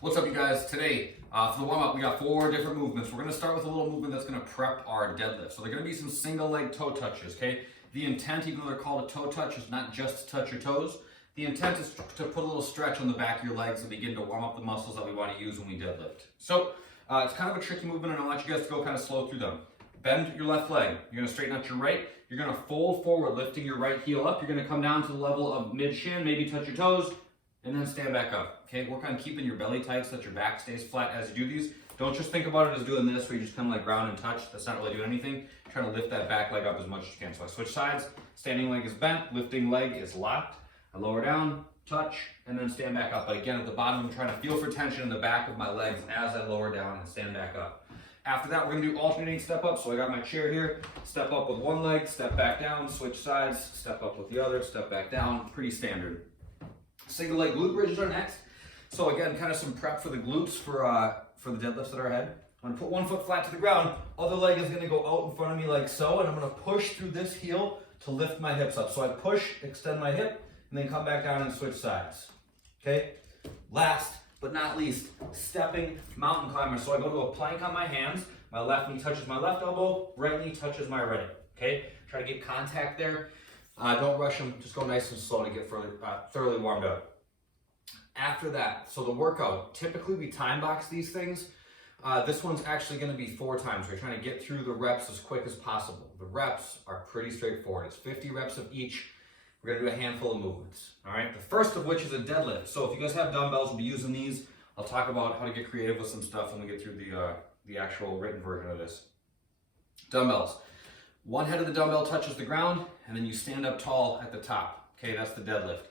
What's up, you guys? Today, for the warm-up, we got 4 different movements. We're going to start with a little movement that's going to prep our deadlift. So they're going to be some single leg toe touches, okay? The intent, even though they're called a toe touch, is not just to touch your toes. The intent is to put a little stretch on the back of your legs and begin to warm up the muscles that we want to use when we deadlift. So it's kind of a tricky movement, and I'll let you guys go kind of slow through them. Bend your left leg. You're going to straighten out your right. You're going to fold forward, lifting your right heel up. You're going to come down to the level of mid-shin, maybe touch your toes, and then stand back up. Okay, work on keeping your belly tight so that your back stays flat as you do these. Don't just think about it as doing this where you just kind of like ground and touch. That's not really doing anything. Try to lift that back leg up as much as you can. So I switch sides. Standing leg is bent, lifting leg is locked. I lower down, touch, and then stand back up. But again, at the bottom, I'm trying to feel for tension in the back of my legs as I lower down and stand back up. After that, we're gonna do alternating step up. So I got my chair here, step up with one leg, step back down, switch sides, step up with the other, step back down, pretty standard. Single leg glute bridges are next. So again, kind of some prep for the glutes for the deadlifts that are ahead. I'm gonna put one foot flat to the ground, other leg is gonna go out in front of me like so, and I'm gonna push through this heel to lift my hips up. So I push, extend my hip, and then come back down and switch sides. Okay? Last but not least, stepping mountain climber. So I go to a plank on my hands, my left knee touches my left elbow, right knee touches my right. Okay? Try to get contact there. Don't rush them, just go nice and slow to get thoroughly warmed up. After that, so the workout, typically we time box these things. This one's actually gonna be 4 times. We're trying to get through the reps as quick as possible. The reps are pretty straightforward. It's 50 reps of each. We're gonna do a handful of movements, all right? The first of which is a deadlift. So if you guys have dumbbells, we'll be using these. I'll talk about how to get creative with some stuff when we get through the actual written version of this. Dumbbells. One head of the dumbbell touches the ground, and then you stand up tall at the top. Okay, that's the deadlift.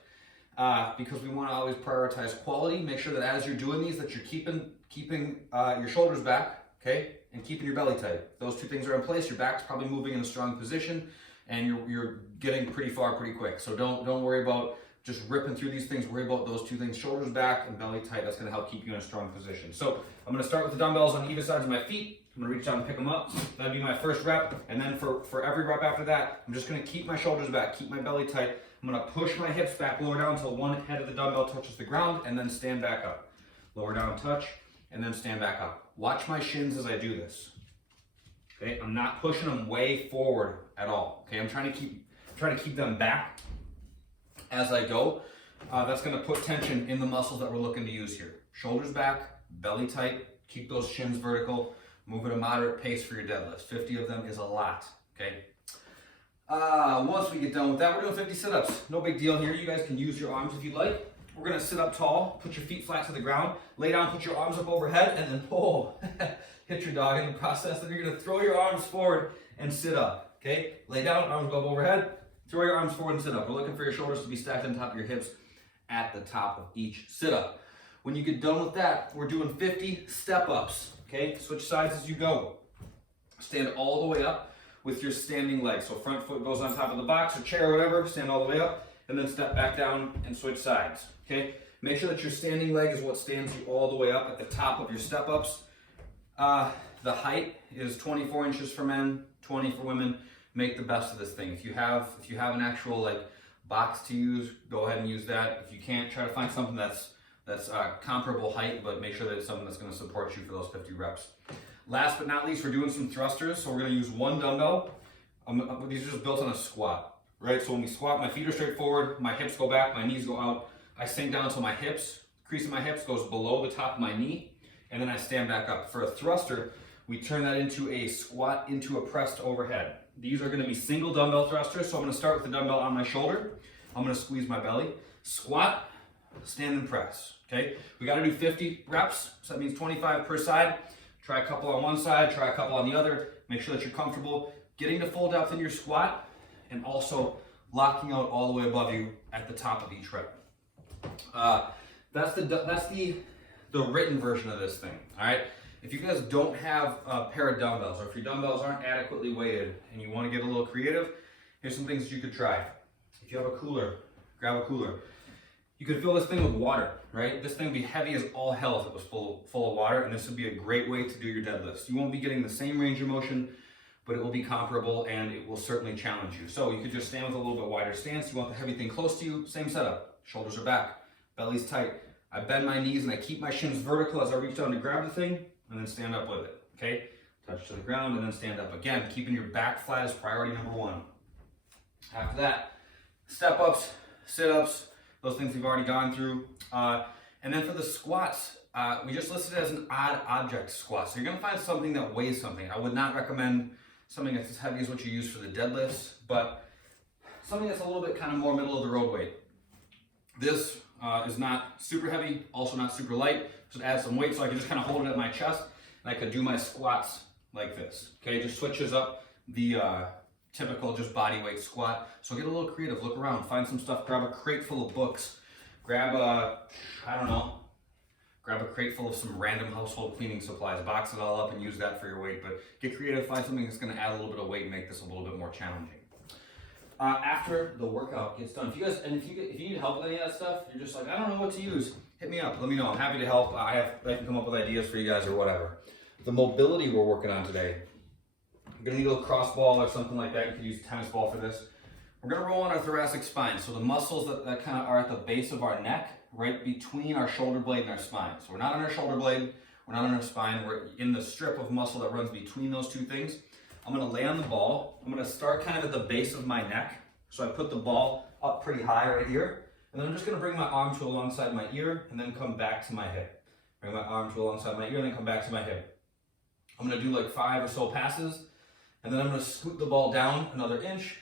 Because we want to always prioritize quality, make sure that as you're doing these, that you're keeping your shoulders back, okay, and keeping your belly tight. If those 2 things are in place, your back's probably moving in a strong position, and you're getting pretty far pretty quick. So don't worry about just ripping through these things. Worry about those 2 things: shoulders back and belly tight. That's going to help keep you in a strong position. So I'm going to start with the dumbbells on either sides of my feet. I'm gonna reach down and pick them up. That'd be my first rep. And then for every rep after that, I'm just gonna keep my shoulders back, keep my belly tight. I'm gonna push my hips back, lower down until one head of the dumbbell touches the ground, and then stand back up. Lower down, touch, and then stand back up. Watch my shins as I do this. Okay, I'm not pushing them way forward at all. Okay, I'm trying to keep them back as I go. That's gonna put tension in the muscles that we're looking to use here. Shoulders back, belly tight, keep those shins vertical. Move at a moderate pace for your deadlifts. 50 of them is a lot, okay? Once we get done with that, we're doing 50 sit-ups. No big deal here. You guys can use your arms if you'd like. We're gonna sit up tall, put your feet flat to the ground, lay down, put your arms up overhead, and then hit your dog in the process. Then you're gonna throw your arms forward and sit up, okay? Lay down, arms go up overhead, throw your arms forward and sit up. We're looking for your shoulders to be stacked on top of your hips at the top of each sit-up. When you get done with that, we're doing 50 step-ups. Okay, switch sides as you go. Stand all the way up with your standing leg. So front foot goes on top of the box or chair or whatever, stand all the way up, and then step back down and switch sides, okay? Make sure that your standing leg is what stands you all the way up at the top of your step-ups. The height is 24 inches for men, 20 for women. Make the best of this thing. If you have an actual like box to use, go ahead and use that. If you can't, try to find something that's comparable height, but make sure that it's something that's going to support you for those 50 reps. Last but not least, we're doing some thrusters. So we're going to use one dumbbell. These are just built on a squat, right? So when we squat, my feet are straight forward, my hips go back, my knees go out. I sink down until my hips, crease in my hips goes below the top of my knee, and then I stand back up. For a thruster, we turn that into a squat into a press to overhead. These are going to be single dumbbell thrusters. So I'm going to start with the dumbbell on my shoulder. I'm going to squeeze my belly, squat, stand and press, okay? We gotta do 50 reps, so that means 25 per side. Try a couple on one side, try a couple on the other. Make sure that you're comfortable getting to full depth in your squat and also locking out all the way above you at the top of each rep. That's the written version of this thing, all right? If you guys don't have a pair of dumbbells, or if your dumbbells aren't adequately weighted and you wanna get a little creative, here's some things that you could try. If you have a cooler, grab a cooler. You could fill this thing with water, right? This thing would be heavy as all hell if it was full of water, and this would be a great way to do your deadlifts. You won't be getting the same range of motion, but it will be comparable and it will certainly challenge you. So you could just stand with a little bit wider stance. You want the heavy thing close to you, same setup. Shoulders are back, belly's tight, I bend my knees and I keep my shins vertical as I reach down to grab the thing and then stand up with it, okay? Touch to the ground and then stand up. Again, keeping your back flat is priority number one. After that, step ups, sit ups, those things we've already gone through. And then for the squats, we just listed it as an odd object squat. So you're gonna find something that weighs something. I would not recommend something that's as heavy as what you use for the deadlifts, but something that's a little bit kind of more middle of the road weight. This is not super heavy, also not super light. Just add some weight so I can just kind of hold it at my chest and I could do my squats like this. Okay, just switches up the typical just body weight squat. So get a little creative, look around, find some stuff, grab a crate full of books, grab a, grab a crate full of some random household cleaning supplies, box it all up and use that for your weight, but get creative, find something that's gonna add a little bit of weight and make this a little bit more challenging. After the workout gets done, if you need help with any of that stuff, you're just like, I don't know what to use, hit me up, let me know, I'm happy to help. I can come up with ideas for you guys or whatever. The mobility we're working on today, you're gonna need a little cross ball or something like that. You could use a tennis ball for this. We're gonna roll on our thoracic spine. So the muscles that kind of are at the base of our neck, right between our shoulder blade and our spine. So we're not on our shoulder blade, we're not on our spine, we're in the strip of muscle that runs between those two things. I'm gonna lay on the ball. I'm gonna start kind of at the base of my neck. So I put the ball up pretty high right here. And then I'm just gonna bring my arm to alongside my ear and then come back to my hip. Bring my arm to alongside my ear and then come back to my hip. I'm gonna do like 5 or so passes. And then I'm gonna scoot the ball down another inch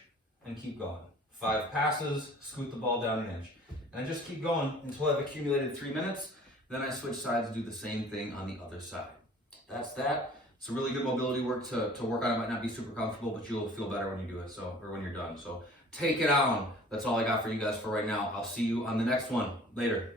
and keep going. 5 passes, scoot the ball down an inch. And I just keep going until I've accumulated 3 minutes. Then I switch sides and do the same thing on the other side. That's that. It's a really good mobility work to work on. It might not be super comfortable, but you'll feel better when you do it, or when you're done. So take it on. That's all I got for you guys for right now. I'll see you on the next one. Later.